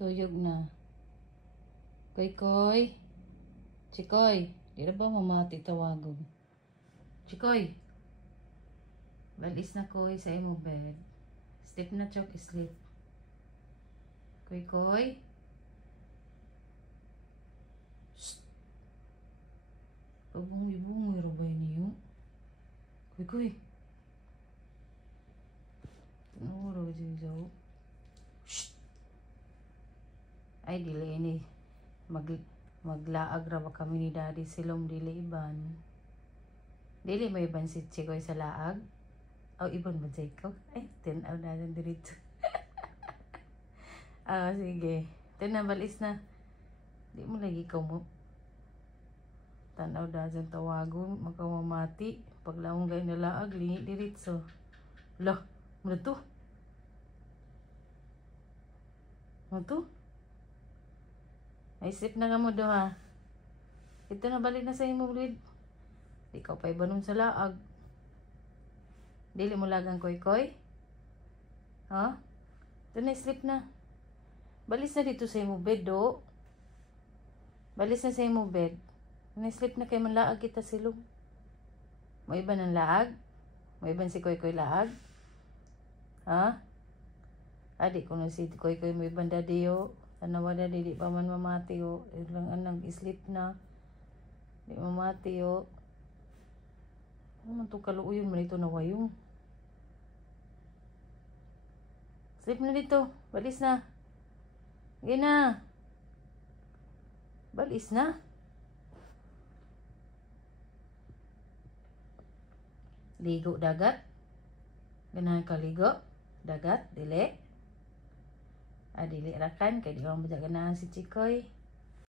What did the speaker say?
Tuyog na. Koy koy. Chikoy. Di na ba mamati tawagon? Chikoy. Balis na koy sa imo bed. Sleep na chok, sleep. Koy koy. Shh. Pabungi-bungi rabay niyo. Koy koy. Tinuro dito. Shh. Ay dili ini. Maglaag ra ba kami ni Daddy silom dili iban. Dili may iban si Chikoy sa laag. Aw iban ba Jacob? Ay, tinaw na lang dirito. Sige. Balis na. Di mo lagi ka mo. Tanaw dyan tawagon, magkamamati. Paglaong gay na laag, lingi diritso. Lah, ano to? Ano to? Ay, sleep na nga mo do ha. Ito na balik na sa imo, Lid. Di ka pa ibanon sa laag. Dili mo lagang koy-koy? Ha? Ito na, sleep na. Balis na dito sa imo bed, do. Balis na sa imo bed. Na-sleep na kayo man laag kita silong. Mo iba ng laag? Mo iba si koy-koy laag? Ha? Adik ko na si koy-koy mo iba daddy yo. Tanawa daddy, di pa man mamati yo. Ilang anang sleep na. Di mamati yo. Ano to kaluuyon man ito na wayong. Sleep na dito. Balis na. Gina. Balis na. Ligo dagat. Ganahan ka ligo. Dagat. Dili. Dili rakan. Kaya di mo ganahan si Chikoy.